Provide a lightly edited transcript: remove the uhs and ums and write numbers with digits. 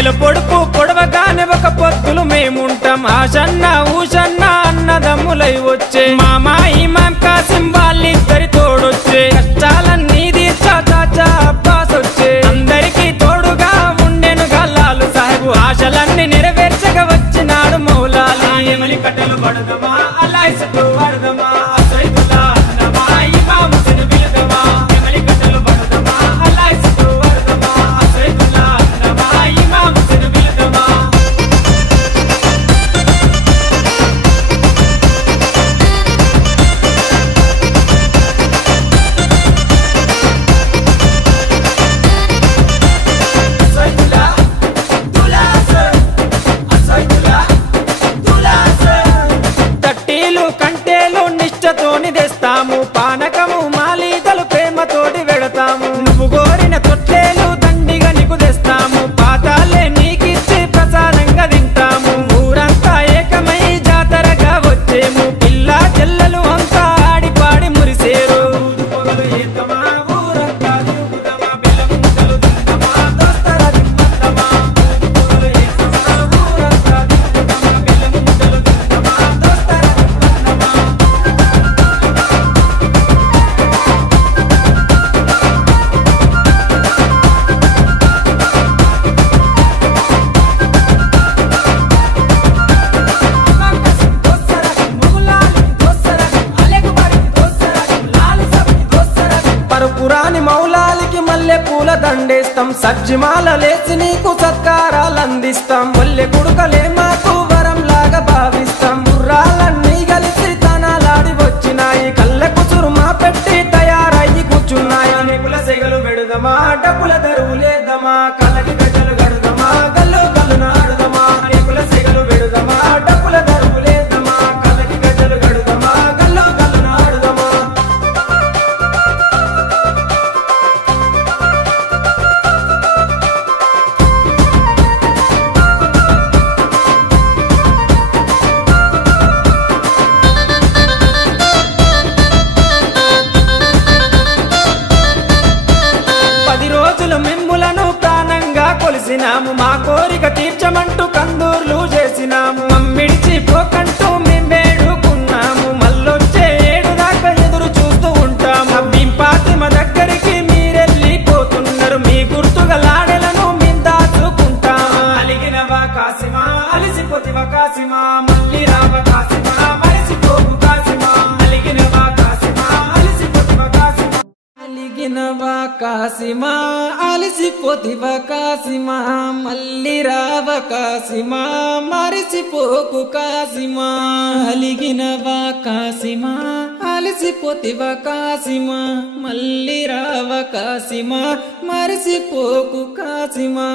నెల పొడుపు పొడవగానే ఒక పొత్తులు మేముంటాం ఆషన్న ఊషన్న అన్నదమ్ములై వచ్చే మామా ఇమాం కాసిం వాళ్ళిద్దరి తోడొచ్చే కష్టాలన్నీ తీర్చా చాచా అబ్బాస్ వచ్చే అందరికీ తోడుగా ఉండెను గల్లాలు సాహెబు ఆశలన్నీ నెరవేర్చగా వచ్చినాడు మౌలాలి ఎమలి కట్టలు పడదమా అల్లాయిసతో వరదమా అసైదుల్లా అన్నమా ఇమాం హుస్సేన్ బిలదమా ఎమలి కట్టలు పడదమా అల్లాయిసతో వరదమా అసైదుల్లా అన్నమా ఇమాం హుస్సేన్ బిలదమా నిష్టతోని తెస్తాము పానకము మాలీతలు ప్రేమతోటి వెడతాము నువ్వు కోరిన తొట్లేలు దండిగా నీకు తెస్తాము పాతాలే నీకిచ్చి ప్రసాదంగా తింటాము ఊరంతా ఏకమై జాతరగా వచ్చేము పిల్ల చెల్లెలు అంతా ఆడిపాడి మురిసేరు పురాని మౌలాలికి మల్లె పూల దండేస్తాం సజ్జిమాల లేచి నీకు సత్కారాలు అందిస్తాం మల్లె గుడుకలే మాకు వరం లాగా భావిస్తాం బుర్రాలన్నీ కలిసి తనాలాడి వచ్చినాయి కళ్ళ కుసురుమా పెట్టి తయారయ్యి కూర్చున్నాయి నిపుల సెగలు పెడుదమా డబ్బుల దరువులేదమా కళ్ళకి గజ్జలు గడుదమా గల్లు గల్లు నాడుదమా నిపుల సెగలు పెడుదమా డబ్బుల దరువులేదమా కళ్ళకి గజ్జలు గడుదమా గల్లు గల్లు నాడుదమా మిమ్ములను ప్రాణంగా కొలిసినాము మా కోరిక తీర్చమంటూ కందూర్లు చేసినాము మమ్మిడిచి పోకంటూ మేము వేడుకున్నాము మళ్ళొచ్చే ఏడు దాకా ఎదురు చూస్తూ ఉంటాము మేము ఫాతిమ దగ్గరికి మీరెళ్ళిపోతున్నారు మీ గుర్తుగా లాడెలను మేము దాచుకుంటాము అలిగినవా కాసిమా అలిసిపోతివా కాసిమా మళ్ళీ రావ కాసిమా మరిసిపోకు కాసిమా అలిగినవా కాసిమా అలిసిపోతివా కాసిమా అలిగినవా కాసిమా అలిసిపోతివా కాసిమా మళ్ళీ రావ కాసిమా మరిసిపోకు కాసిమా అలిగినవా కాసిమా అలిసిపోతివా కాసిమా మళ్ళీ రావ కాసిమా మరిసిపోకు కాసిమా